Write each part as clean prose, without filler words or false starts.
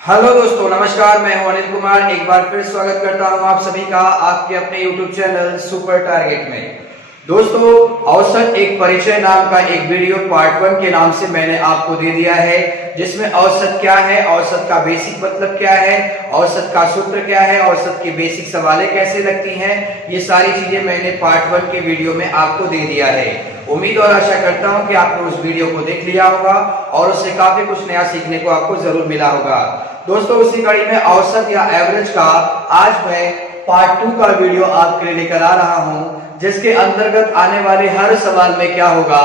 Hello दोस्तों, नमस्कार। मैं हूं अनिल कुमार। एक बार फिर स्वागत करता हूं आप सभी का आपके अपने YouTube चैनल सुपर टारगेट में। दोस्तों, औसत एक परिचय नाम का एक वीडियो पार्ट 1 के नाम से मैंने आपको दे दिया है, जिसमें औसत क्या है, औसत का बेसिक मतलब क्या है, औसत का सूत्र क्या है, औसत की बेसिक सवालें कैसे लगती हैं, ये सारी चीजें मैंने पार्ट 1 के वीडियो में आपको दे दिया है। उम्मीद और आशा करता हूं कि आपने उस वीडियो को देख लिया होगा और उससे काफी कुछ नया सीखने को आपको जरूर मिला होगा। दोस्तों, उसी कड़ी में औसत या एवरेज का आज मैं पार्ट 2 का वीडियो आपके लिए लेकर आ रहा हूं, जिसके अंतर्गत आने वाले हर सवाल में क्या होगा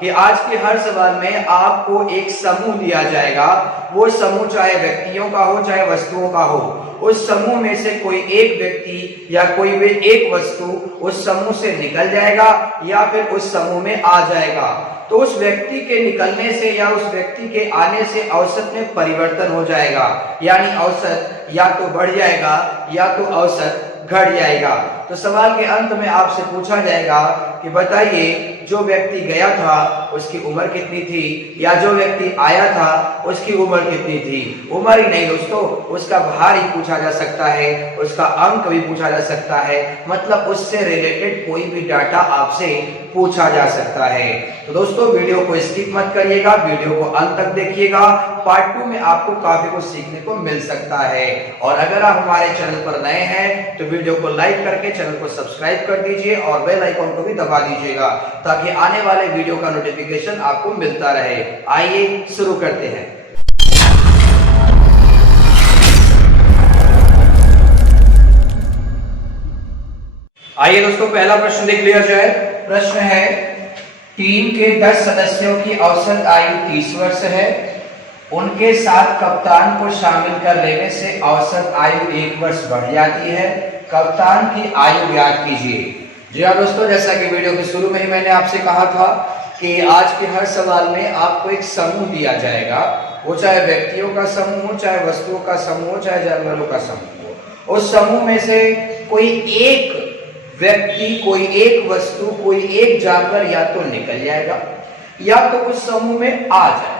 कि आज के हर सवाल में आपको एक समूह दिया जाएगा। वो समूह चाहे व्यक्तियों का हो चाहे वस्तुओं का हो, उस समूह में से कोई एक व्यक्ति या कोई भी एक वस्तु उस समूह से निकल जाएगा या फिर उस समूह में आ जाएगा। तो उस व्यक्ति के निकलने से या उस व्यक्ति के आने से औसत में परिवर्तन हो जाएगा, यानी औसत या तो बढ़ जाएगा या तो औसत घट जाएगा। तो सवाल के अंत में आपसे पूछा जाएगा कि बताइए, जो व्यक्ति गया था उसकी उम्र कितनी थी, या जो व्यक्ति आया था उसकी उम्र कितनी थी। उम्र ही नहीं दोस्तों, उसका भार ही पूछा जा सकता है, उसका अंक भी पूछा जा सकता है, मतलब उससे रिलेटेड कोई भी डाटा आपसे पूछा जा सकता है। तो दोस्तों, वीडियो को स्किप मत करिएगा, वीडियो को अंत तक देखिएगा। पार्ट 2 में आपको काफी कुछ सीखने को मिल सकता है। और अगर आप हमारे चैनल पर नए हैं तो वीडियो को लाइक करके चैनल को सब्सक्राइब कर दीजिए और बेल आइकन को भी दबा दीजिएगा, ताकि आने वाले वीडियो का नोटिफिकेशन आपको मिलता रहे। आइए शुरू करते हैं। आइए दोस्तों, पहला प्रश्न देख लिया जाए। प्रश्न है, टीम के 10 सदस्यों की औसत आयु 30 वर्ष है। उनके साथ कप्तान को शामिल कर लेने से औसत आयु 1 वर्ष बढ़ जाती है। कप्तान की आयु ज्ञात कीजिए। जी हाँ दोस्तों, जैसा कि वीडियो के शुरू में ही मैंने आपसे कहा था कि आज के हर सवाल में आपको एक समूह दिया जाएगा। वो चाहे व्यक्तियों का समूह हो, चाहे वस्तुओं का समूह हो, चाहे जानवरों का समूह हो। उस समूह में से कोई एक व्यक्ति, कोई एक वस्तु, कोई एक जानवर या तो निकल जाएगा या तो उस समूह में आ जाए।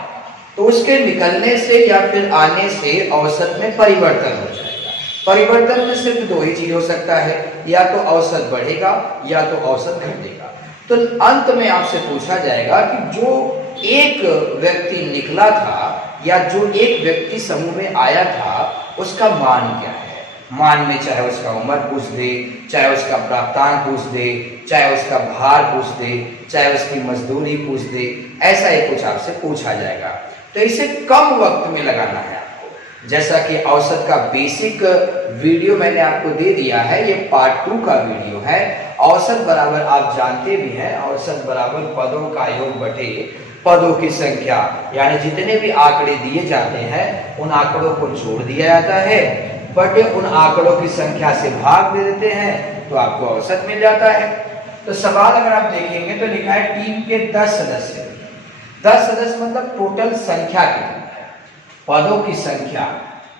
तो उसके निकलने से या फिर आने से औसत में परिवर्तन हो जाएगा। परिवर्तन में सिर्फ दो ही चीज हो सकता है, या तो औसत बढ़ेगा या तो औसत घटेगा। तो अंत में आपसे पूछा जाएगा कि जो एक व्यक्ति निकला था या जो एक व्यक्ति समूह में आया था, उसका मान क्या है। मान में चाहे उसका उम्र पूछ दे, चाहे उसका प्राप्तांक पूछ दे, चाहे उसका भार पूछ दे, चाहे उसकी मजदूरी पूछ दे, ऐसा ही कुछ आपसे पूछा जाएगा। तो इसे कम वक्त में लगाना है आपको। जैसा कि औसत का बेसिक वीडियो मैंने आपको दे दिया है, ये पार्ट 2 का वीडियो है। औसत बराबर आप जानते भी हैं, औसत बराबर पदों का योग बटे पदों की संख्या, यानी जितने भी आंकड़े दिए जाते हैं उन आंकड़ों को जोड़ दिया जाता है, बटे उन आंकड़ों की संख्या से भाग दे देते हैं, तो आपको औसत मिल जाता है। तो सवाल अगर आप देखेंगे तो लिखा है टीम के 10 सदस्य। 10 सदस्य मतलब टोटल संख्या कितनी है, पदों की संख्या।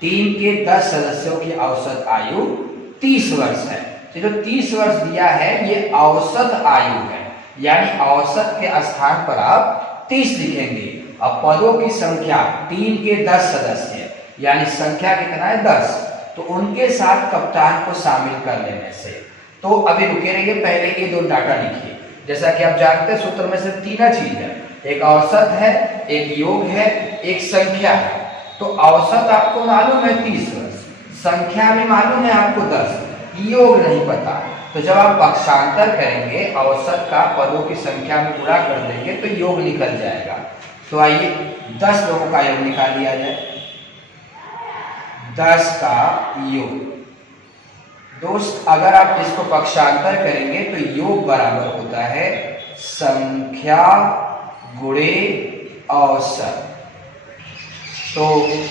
टीम के 10 सदस्यों की औसत आयु 30 वर्ष है। तो जो 30 वर्ष दिया है ये औसत आयु है, यानी औसत के स्थान पर आप 30 लिखेंगे। अब पदों की संख्या, टीम के 10 सदस्य यानी संख्या कितना है 10, तो उनके साथ कप्तान को शामिल कर लेने से। तो अभी रुके रहिए, पहले ये दो डाटा लिखिए। जैसा कि आप जानते हैं सूत्र में सिर्फ 3 चीज है, एक औसत है, एक योग है, एक संख्या है। तो औसत आपको मालूम है 30 वर्ष, संख्या भी मालूम है आपको 10, योग नहीं पता। तो जब आप पक्षांतर करेंगे, औसत का पदों की संख्या में गुणा कर देंगे तो योग निकल जाएगा। तो आइए 10 लोगों का योग निकाल लिया जाए। 10 का योग दोस्त, अगर आप इसको पक्षांतर करेंगे तो योग बराबर होता है संख्या गुणे औसत। तो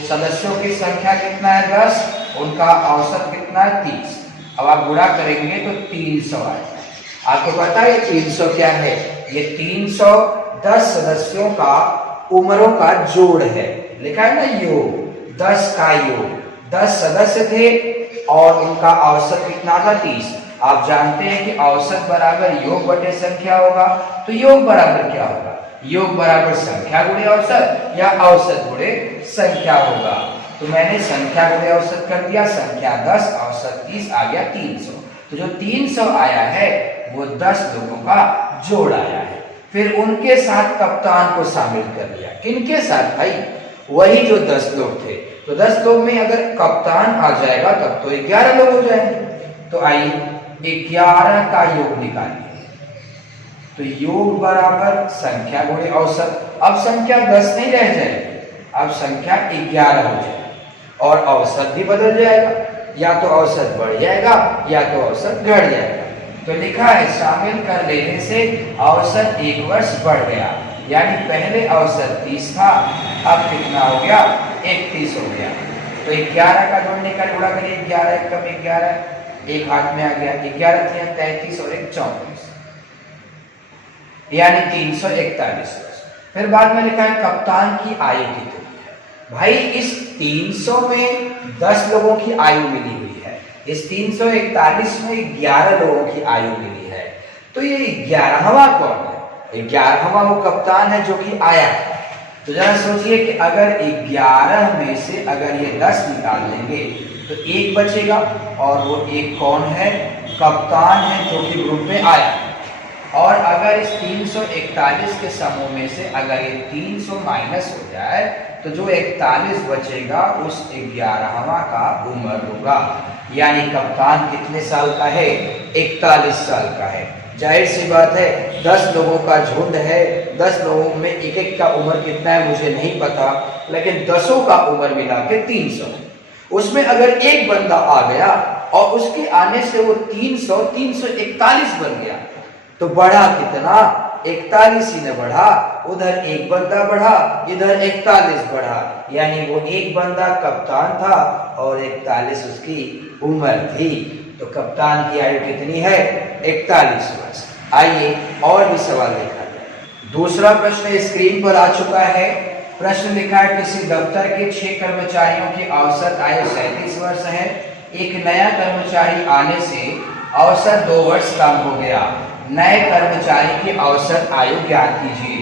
सदस्यों की संख्या कितना है 10, उनका औसत कितना है 30। अब आप गुणा करेंगे तो 300 आएगा। आपको पता है 300 क्या है, ये 310 सदस्यों का उम्रों का जोड़ है। लिखा है ना योग, 10 का योग। 10 सदस्य थे और उनका औसत कितना था 30। आप जानते हैं कि औसत बराबर योग बटे संख्या होगा। तो योग बराबर क्या होगा, योग बराबर संख्या गुणे औसत या औसत गुणे संख्या होगा। तो मैंने संख्या गुणे औसत कर दिया, संख्या 10 औसत 30 आ गया 300। तो जो 300 आया है वो 10 लोगों का जोड़ आया है। फिर उनके साथ कप्तान को शामिल कर लिया। किनके साथ भाई? वही जो 10 लोग थे। तो 10 लोग में अगर कप्तान आ जाएगा तब तो 11 लोग हो जाएंगे। तो आइए 11 का योग निकालिए। तो योग बराबर संख्या गुणे औसत। अब संख्या 10 नहीं रह जाएगी, अब संख्या 11 हो जाएगी और औसत भी बदल जाएगा, या तो औसत बढ़ जाएगा या तो औसत घट जाएगा। तो लिखा है शामिल कर लेने से औसत 1 वर्ष बढ़ गया, यानी पहले औसत 30 था, अब कितना हो गया? 31 हो गया। तो 11 का जोड़ निकाल, गुणा करिए 11 1 कम 11, एक हाथ में आ गया, 11 3 33 और 1 34, यानी 341 वर्ष। फिर बाद में लिखा है कप्तान की आयु कितनी है। भाई इस 300 में 10 लोगों की आयु मिली हुई है, इस 341 में 11 लोगों की आयु मिली है। तो ये 11वां कौन है? 11वां वो कप्तान है जो कि आया है। तो जरा सोचिए कि अगर 11 में से अगर ये 10 निकाल लेंगे तो 1 बचेगा, और वो 1 कौन है? कप्तान है जो कि ग्रुप में आया। और अगर इस 341 के समूह में से अगर ये 300 माइनस हो जाए तो जो 41 बचेगा उस 11वां का उम्र होगा, यानी कप्तान कितने साल का है? 41 साल का है। जाहिर सी बात है 10 लोगों का झुंड है, 10 लोगों में एक एक का उम्र कितना है मुझे नहीं पता, लेकिन 10 का उम्र मिला के 300। उसमें अगर एक बंदा आ गया और उसके आने से वो 341 बन गया, तो बढ़ा कितना? 41 ही न बढ़ा, उधर एक बंदा बढ़ा, इधर 41 बढ़ा, यानी वो एक बंदा कप्तान था और 41 उसकी उम्र थी। तो कप्तान की आयु कितनी है? 41 वर्ष। आइए और भी सवाल देखा जाए। दूसरा प्रश्न स्क्रीन पर आ चुका है। प्रश्न लिखा है किसी दफ्तर के 6 कर्मचारियों की औसत आयु 37 वर्ष है। एक नया कर्मचारी आने से औसत 2 वर्ष कम हो गया। नए कर्मचारी की औसत आयु ज्ञात कीजिए।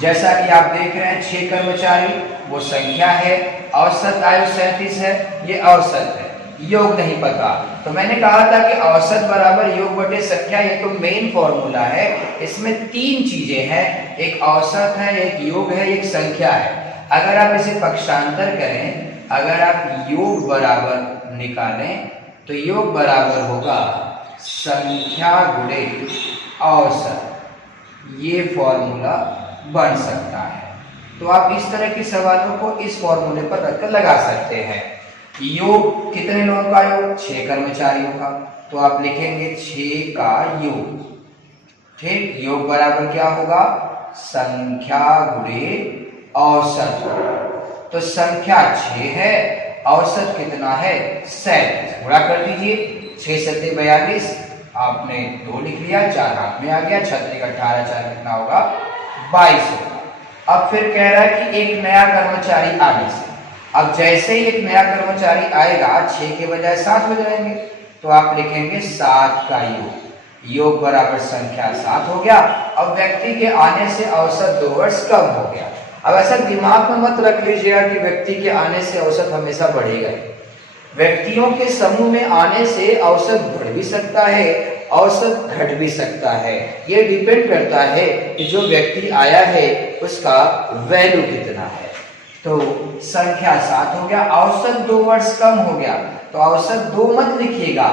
जैसा कि आप देख रहे हैं 6 कर्मचारी वो संख्या है, औसत आयु 37 है, ये औसत है, योग नहीं पता। तो मैंने कहा था कि औसत बराबर योग बटे संख्या, ये तो मेन फॉर्मूला है। इसमें 3 चीजें हैं, एक औसत है, एक योग है, एक संख्या है। अगर आप इसे पक्षांतर करें, अगर आप योग बराबर निकालें तो योग बराबर होगा संख्या गुणे औसत, ये फॉर्मूला बन सकता है। तो आप इस तरह के सवालों को इस फॉर्मूले पर रखकर लगा सकते हैं। योग कितने लोगों का योग? 6 कर्मचारियों का, तो आप लिखेंगे 6 का योग। ठीक, योग बराबर क्या होगा? संख्या गुणे औसत। तो संख्या 6 है, औसत कितना है? 37। गुणा कर दीजिए, 6 सत्ते 42, आपने 2 लिख लिया, 4 हाथ में आ गया, 36 18 4 कितना होगा? 22 होगा। अब फिर कह रहा है कि एक नया कर्मचारी आने से, अब जैसे ही एक नया कर्मचारी आएगा 6 के बजाय 7 हो जाएंगे, तो आप लिखेंगे 7 का योग। योग बराबर संख्या 7 हो गया। अब व्यक्ति के आने से औसत 2 वर्ष कम हो गया। अब ऐसा दिमाग में मत रख लीजिएगा कि व्यक्ति के आने से औसत हमेशा बढ़ेगा। व्यक्तियों के समूह में आने से औसत बढ़ भी सकता है, औसत घट भी सकता है। ये डिपेंड करता है कि जो व्यक्ति आया है उसका वैल्यू कितना है। तो संख्या 7 हो गया, औसत 2 वर्ष कम हो गया, तो औसत 2 मत लिखिएगा,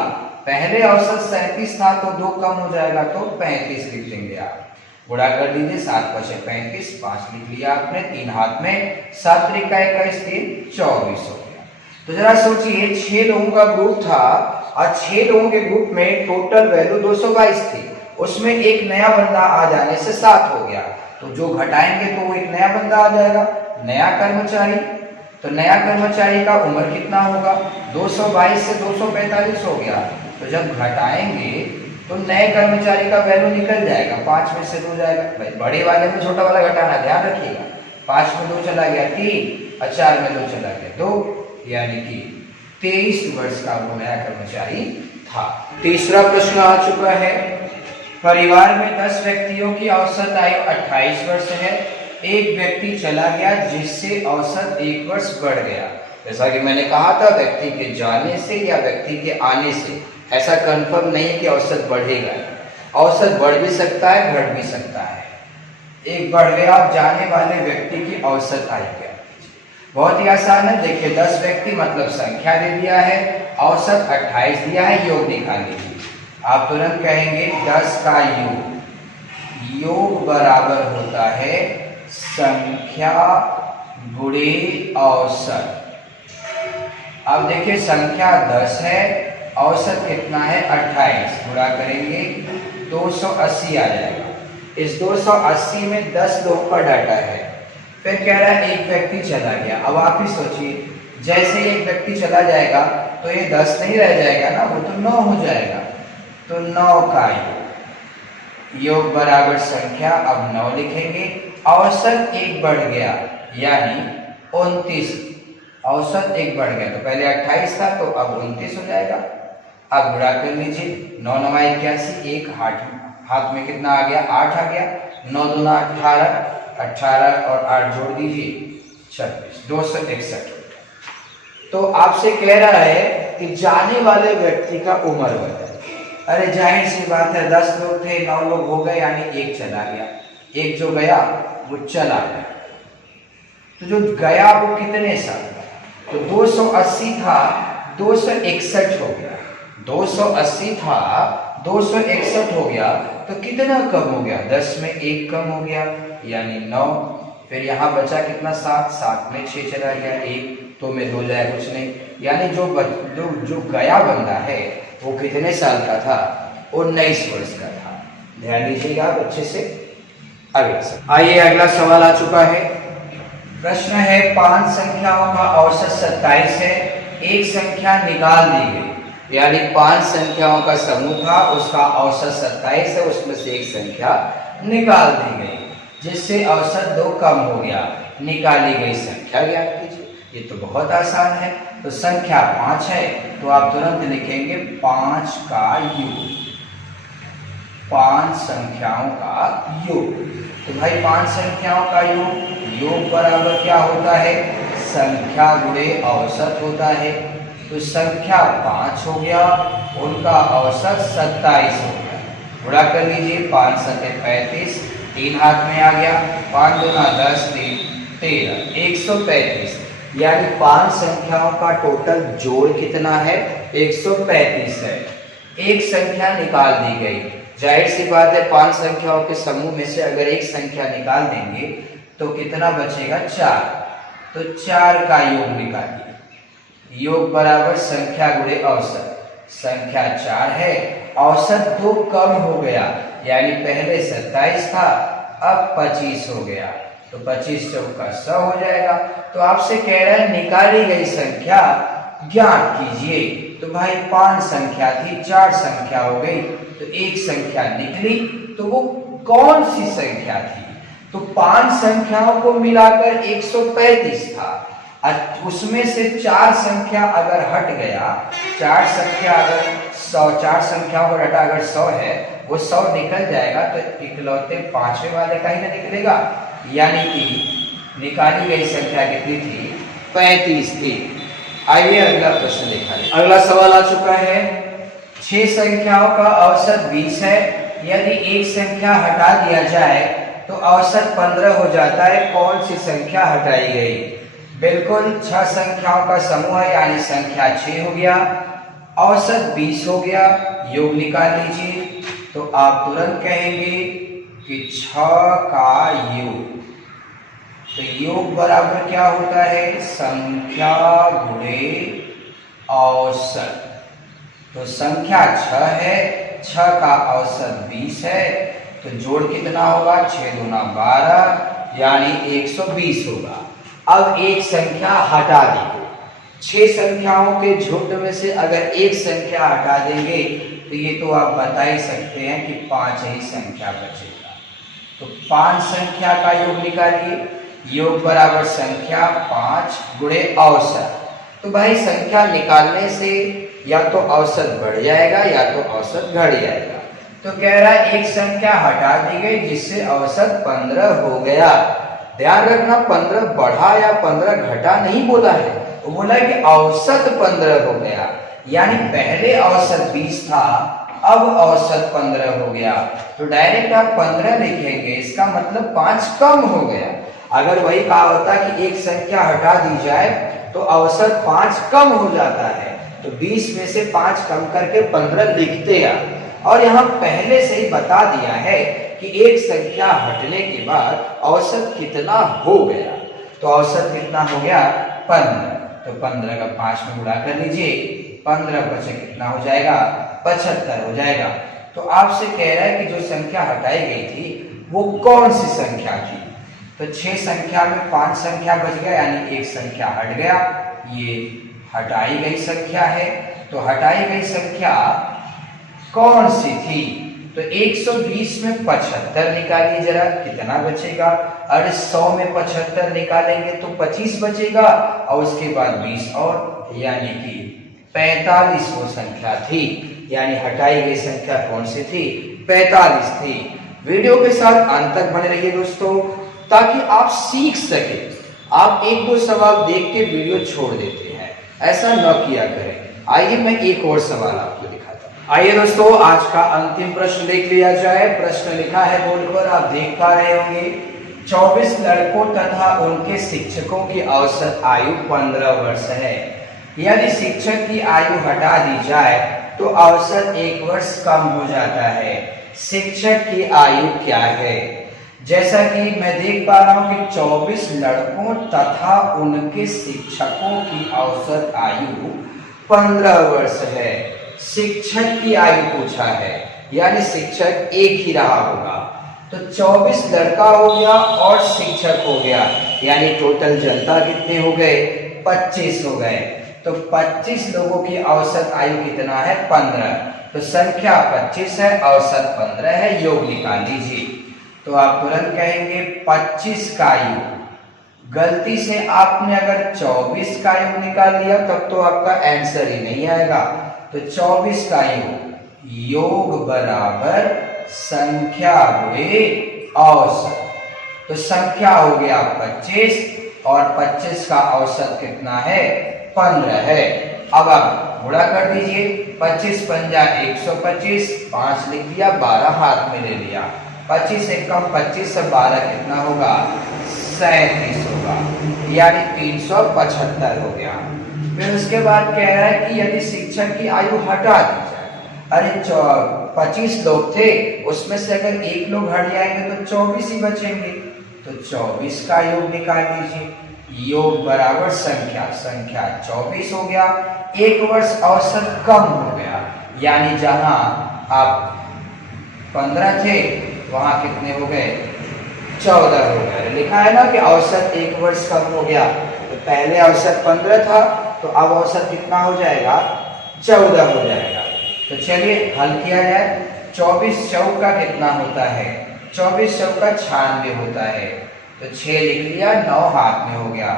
पहले औसत 37 था तो 2 कम हो जाएगा तो 35 लिख लेंगे आप। गुणा कर दीजिए, 7 × 6 35, 5 लिख लिया आपने, 3 हाथ में, 7 × 21 3 24 हो गया। तो जरा सोचिए 6 लोगों का ग्रुप था और 6 लोगों के ग्रुप में टोटल वैल्यू 222 थी, उसमें एक नया बंदा आ जाने से 7 हो गया, तो जो घटाएंगे तो वो एक नया बंदा आ जाएगा, नया कर्मचारी। तो नया कर्मचारी का उम्र कितना होगा? 222 से 245 हो गया, तो जब घटाएंगे तो नए कर्मचारी का वैल्यू निकल जाएगा, 5 में से 2 जाएगा। भाई बड़े वाले में छोटा वाला घटाना ध्यान रखिएगा, 5 में 2 चला गया 3 और 4 में 2 चला गया 2, यानी कि 23 वर्ष का वो नया कर्मचारी था। तीसरा प्रश्न आ चुका है। परिवार में 10 व्यक्तियों की औसत आयु 28 वर्ष है। एक व्यक्ति चला गया जिससे औसत 1 वर्ष बढ़ गया। जैसा कि मैंने कहा था, व्यक्ति के जाने से या व्यक्ति के आने से ऐसा कंफर्म नहीं है कि औसत बढ़ेगा। औसत बढ़ भी सकता है, घट भी सकता है। एक बढ़ गया, जाने वाले व्यक्ति की औसत आयु क्या? बहुत ही आसान है। देखिए 10 व्यक्ति मतलब संख्या दे दिया है, औसत 28 दिया है, योग निकाल लीजिए। आप तुरंत कहेंगे 10 का योग बराबर होता है संख्या गुणे औसत। अब देखिए संख्या 10 है, औसत कितना है 28, गुणा करेंगे 280 आ जाएगा। इस 280 में 10 लोगों का डाटा है। फिर कह रहा है एक व्यक्ति चला गया। अब आप ही सोचिए, जैसे एक व्यक्ति चला जाएगा तो ये 10 नहीं रह जाएगा ना, वो तो 9 हो जाएगा। तो 9 का योग बराबर संख्या, अब 9 लिखेंगे। औसत 1 बढ़ गया यानी 29। औसत 1 बढ़ गया, तो पहले 28 था तो अब 29 हो जाएगा। अब गुणा कर लीजिए, 9 9 81, एक हाथ में कितना आ गया 8 आ गया, 9 दूना 18, 18 और 8 जोड़ दीजिए 26, 261। तो आपसे कह रहा है कि जाने वाले व्यक्ति का उम्र बताए। अरे जाहिर सी बात है, 10 लोग थे, 9 लोग हो गए यानी एक चला गया। एक जो गया वो चला गया, तो जो गया वो कितने साल? तो 280 था 261 हो गया, 280 था 261 हो गया, तो कितना कम हो गया? 10 में 1 कम हो गया यानी 9। फिर यहाँ बचा कितना 7, 7 में 6 चला गया, 1 तो में 2 जाए कुछ नहीं, यानी जो गया बंदा है वो कितने साल का था? 19 वर्ष का था। ध्यान दीजिएगा आप अच्छे से। आइए अगला सवाल आ चुका है। प्रश्न है 5 संख्याओं का औसत 27 है, एक संख्या निकाल दी गई, यानी 5 संख्याओं का समूह था, उसका औसत 27 है, उसमें से एक संख्या निकाल दी गई जिससे औसत 2 कम हो गया। निकाली गई संख्या ज्ञात कीजिए। ये तो बहुत आसान है। तो संख्या 5 है तो आप तुरंत लिखेंगे 5 का योग, 5 संख्याओं का योग। तो भाई 5 संख्याओं का योग बराबर क्या होता है? संख्या गुणे औसत होता है। तो संख्या 5 हो गया, उनका औसत 27 हो गया। गुणा कर लीजिए, 5 सत्ते 35, 3 हाथ में आ गया, 5 दूना 10, 3 13, 135, यानी 5 संख्याओं का टोटल जोड़ कितना है? 135 है। एक संख्या निकाल दी गई। जाहिर सी बात है 5 संख्याओं के समूह में से अगर एक संख्या निकाल देंगे तो कितना बचेगा? 4। तो 4 का योग निकालिए। योग बराबर संख्या गुणे औसत। संख्या 4 है, औसत 2 कम हो गया, यानी पहले 27 था अब 25 हो गया, तो 25 चौका 100 हो जाएगा। तो आपसे कह रहा है निकाली गई संख्या ज्ञात कीजिए। तो भाई 5 संख्या थी, 4 संख्या हो गई, तो एक संख्या निकली, तो वो कौन सी संख्या थी? तो 5 संख्याओं को मिलाकर 135 था, उसमें से 4 संख्या अगर हट गया, 4 संख्या अगर 100, 4 संख्याओं का डाटा अगर 100 है, वो 100 निकल जाएगा, तो इकलौते 5वें वाले का ही ना निकलेगा, यानी कि निकाली गई संख्या कितनी थी? 35 थी। आइए अगला प्रश्न देखा जाए। अगला सवाल आ चुका है। 6 संख्याओं का औसत 20 है, यदि एक संख्या हटा दिया जाए तो औसत 15 हो जाता है, कौन सी संख्या हटाई गई? बिल्कुल 6 संख्याओं का समूह है, यानी संख्या 6 हो गया, औसत 20 हो गया, योग निकाल लीजिए। तो आप तुरंत कहेंगे कि 6 का योग। तो योग बराबर क्या होता है? संख्या गुणे औसत। तो संख्या 6 है, 6 का औसत 20 है, तो जोड़ कितना होगा? 6 दूना 12, यानी 120 होगा। अब एक संख्या हटा दी गई। 6 संख्याओं के झुंड में से अगर एक संख्या हटा देंगे तो ये तो आप बता ही सकते हैं कि 5 ही संख्या बचेगा। तो 5 संख्या का योग निकालिए। योग बराबर संख्या 5 गुणे औसत। तो भाई संख्या निकालने से या तो औसत बढ़ जाएगा या तो औसत घट जाएगा। तो कह रहा है एक संख्या हटा दी गई जिससे औसत 15 हो गया। ध्यान रखना 15 बढ़ा या 15 घटा नहीं बोला है, वो बोला कि औसत 15 हो गया, यानी पहले औसत 20 था, अब औसत 15 हो गया। तो डायरेक्ट आप 15 लिखेंगे, इसका मतलब 5 कम हो गया। अगर वही कहा होता कि एक संख्या हटा दी जाए तो औसत 5 कम हो जाता है, तो 20 में से 5 कम करके 15 लिखते हैं। और यहाँ पहले से ही बता दिया है कि एक संख्या हटने के बाद औसत कितना हो गया। तो औसत कितना हो गया? 15। तो 15 का 5 में गुणा कर लीजिए, 15 बचे कितना हो जाएगा? 75 हो जाएगा। तो आपसे कह रहा है कि जो संख्या हटाई गई थी वो कौन सी संख्या थी? तो 6 संख्या में 5 संख्या बच गया, यानी एक संख्या हट गया, ये हटाई गई संख्या है। तो हटाई गई संख्या कौन सी थी? तो 120 में 75 निकालिए जरा, कितना बचेगा? अरे 100 में 75 निकालेंगे तो 25 बचेगा, और उसके बाद 20 और, यानी कि 45 वो संख्या थी। यानी हटाई गई संख्या कौन सी थी? 45 थी। वीडियो के साथ अंत तक बने रहिए दोस्तों, ताकि आप सीख सके। आप एक दो सवाल देख के वीडियो छोड़ देते हैं, ऐसा न किया करें। आइए मैं एक और सवाल आपको दिखाता हूं। आइए दोस्तों, आज का अंतिम प्रश्न देख लिया जाए। प्रश्न लिखा है बोर्ड पर, आप देख पा रहे होंगे। 24 लड़कों तथा उनके शिक्षकों की औसत आयु 15 वर्ष है। यदि शिक्षक की आयु हटा दी जाए तो औसत 1 वर्ष कम हो जाता है। शिक्षक की आयु क्या है? जैसा कि मैं देख पा रहा हूं कि 24 लड़कों तथा उनके शिक्षकों की औसत आयु 15 वर्ष है। शिक्षक की आयु पूछा है, यानी शिक्षक एक ही रहा होगा। तो 24 लड़का हो गया और शिक्षक हो गया, यानी टोटल जनता कितने हो गए? 25 हो गए। तो 25 लोगों की औसत आयु कितना है? 15। तो संख्या 25 है, औसत 15 है, योग निकाल लीजिए। तो आप तुरंत कहेंगे 25 का योग। गलती से आपने अगर 24 का योग निकाल लिया तब तो आपका आंसर ही नहीं आएगा। तो 24 का योग बराबर संख्या हुए औसत। तो संख्या हो गया 25 और 25 का औसत कितना है? 15 है। अब आप गुणा कर दीजिए, 25 पंजा 125, 5 लिख दिया, 12 हाथ में ले लिया। 25 से कम 25 से 12 कितना होगा? 37 होगा, यानी 375 हो गया। फिर उसके बाद कह रहा है कि यदि शिक्षक की आयु हटा दी जाए, अरे 25 लोग थे, उसमें से अगर एक लोग हट जाएंगे तो 24 ही बचेंगे। तो 24 का योग निकाल लीजिए। योग बराबर संख्या 24 हो गया। 1 वर्ष औसत कम हो गया, यानी जहां आप 15 थे वहां कितने हो गए? 14 हो गए। लिखा है ना कि औसत 1 वर्ष कम हो गया। तो पहले औसत 15 था, तो अब औसत कितना हो जाएगा? 14 हो जाएगा। तो चलिए हल किया जाए। 24 चौका कितना होता है? 24 चौका 96 होता है। तो 6 लिख लिया, 9 हाथ में हो गया।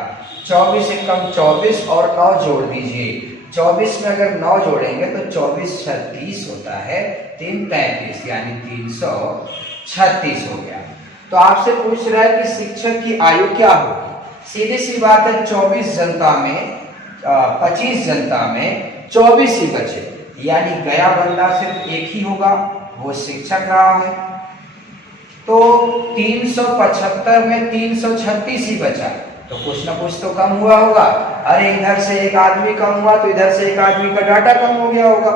24 से कम 24 और 9 जोड़ दीजिए। 24 में अगर 9 जोड़ेंगे तो 24 36 होता है, 3 35, यानी 336 हो गया। तो आपसे पूछ रहा है कि शिक्षक की आयु क्या होगी? सीधी सी बात है, 24 जनता में 25 जनता में 24 ही बचे, यानी गया बंदा सिर्फ एक ही होगा, वो शिक्षक रहा है। तो 375 में 336 ही बचा, तो कुछ ना कुछ तो कम हुआ होगा। अरे इधर से एक आदमी कम हुआ तो इधर से एक आदमी का डाटा कम हो गया होगा।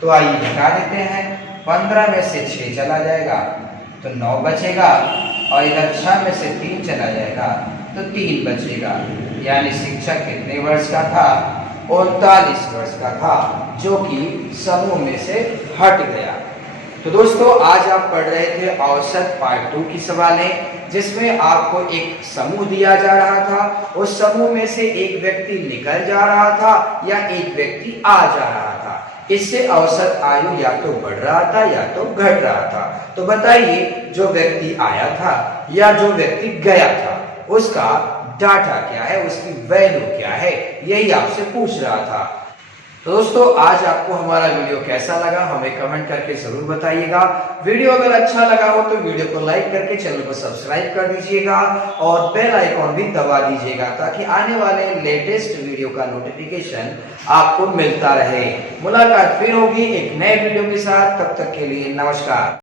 तो आइए हटा देते हैं। 15 में से 6 चला जाएगा तो 9 बचेगा, और इधर 6 में से 3 चला जाएगा तो 3 बचेगा। यानी शिक्षक कितने वर्ष का था? 39 वर्ष का था, जो कि समूह में से हट गया। तो दोस्तों, आज आप पढ़ रहे थे औसत पार्ट 2 की सवालें, जिसमें आपको एक समूह दिया जा रहा था। उस समूह में से एक व्यक्ति निकल जा रहा था या एक व्यक्ति आ जा रहा था। इससे औसत आयु या तो बढ़ रहा था या तो घट रहा था। तो बताइए, जो व्यक्ति आया था या जो व्यक्ति गया था, उसका डाटा क्या है, उसकी वैल्यू क्या है, यही आपसे पूछ रहा था। तो दोस्तों आज आपको हमारा वीडियो कैसा लगा हमें कमेंट करके जरूर बताइएगा। वीडियो अगर अच्छा लगा हो तो वीडियो को लाइक करके चैनल को सब्सक्राइब कर दीजिएगा और बेल आइकॉन भी दबा दीजिएगा ताकि आने वाले लेटेस्ट वीडियो का नोटिफिकेशन आपको मिलता रहे। मुलाकात फिर होगी एक नए वीडियो के साथ, तब तक के लिए नमस्कार।